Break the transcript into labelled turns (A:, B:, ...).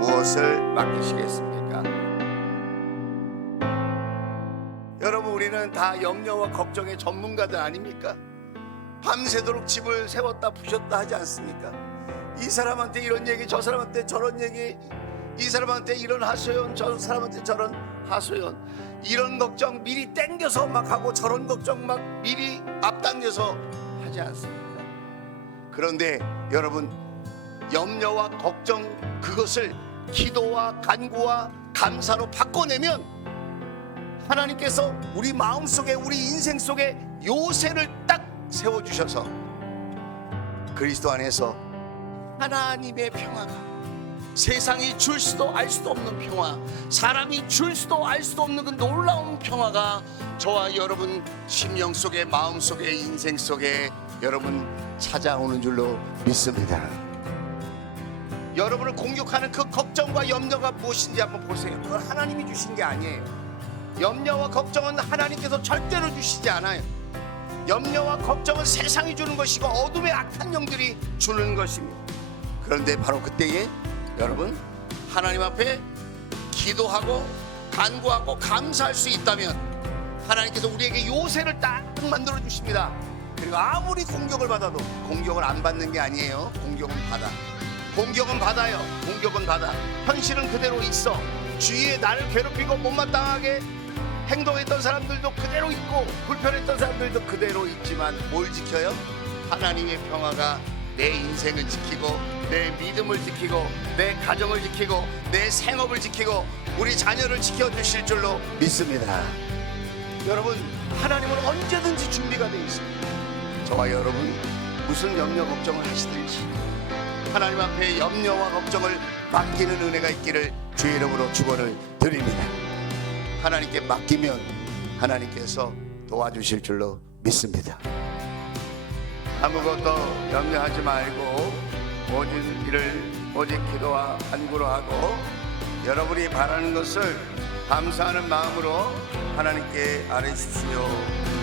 A: 무엇을 맡기시겠습니까? 여러분 우리는 다 염려와 걱정의 전문가들 아닙니까? 밤새도록 집을 세웠다 부셨다 하지 않습니까? 이 사람한테 이런 얘기 저 사람한테 저런 얘기 이 사람한테 이런 하소연 저 사람한테 저런 하소연 이런 걱정 미리 땡겨서 막 하고 저런 걱정 막 미리 앞당겨서 하지 않습니까? 그런데 여러분 염려와 걱정 그것을 기도와 간구와 감사로 바꿔내면 하나님께서 우리 마음 속에 우리 인생 속에 요새를 딱 세워 주셔서 그리스도 안에서 하나님의 평화가 세상이 줄 수도 알 수도 없는 평화, 사람이 줄 수도 알 수도 없는 그 놀라운 평화가 저와 여러분 심령 속에 마음 속에 인생 속에 여러분 찾아오는 줄로 믿습니다. 여러분을 공격하는 그 걱정과 염려가 무엇인지 한번 보세요. 그건 하나님이 주신 게 아니에요. 염려와 걱정은 하나님께서 절대로 주시지 않아요. 염려와 걱정은 세상이 주는 것이고 어둠의 악한 영들이 주는 것입니다. 그런데 바로 그때에 여러분 하나님 앞에 기도하고 간구하고 감사할 수 있다면 하나님께서 우리에게 요새를 딱 만들어 주십니다. 그리고 아무리 공격을 받아도 공격을 안 받는 게 아니에요. 공격은 받아. 공격은 받아요. 공격은 받아. 현실은 그대로 있어. 주위에 나를 괴롭히고 못마땅하게 행동했던 사람들도 그대로 있고 불편했던 사람들도 그대로 있지만 뭘 지켜요? 하나님의 평화가 내 인생을 지키고 내 믿음을 지키고 내 가정을 지키고 내 생업을 지키고 우리 자녀를 지켜주실 줄로 믿습니다. 여러분 하나님은 언제든지 준비가 되어 있습니다. 저와 여러분 무슨 염려 걱정을 하시든지 하나님 앞에 염려와 걱정을 맡기는 은혜가 있기를 주의 이름으로 축원을 드립니다. 하나님께 맡기면 하나님께서 도와주실 줄로 믿습니다. 아무것도 염려하지 말고 모든 일을 오직 기도와 간구로 하고 여러분이 바라는 것을 감사하는 마음으로 하나님께 아뢰십시오.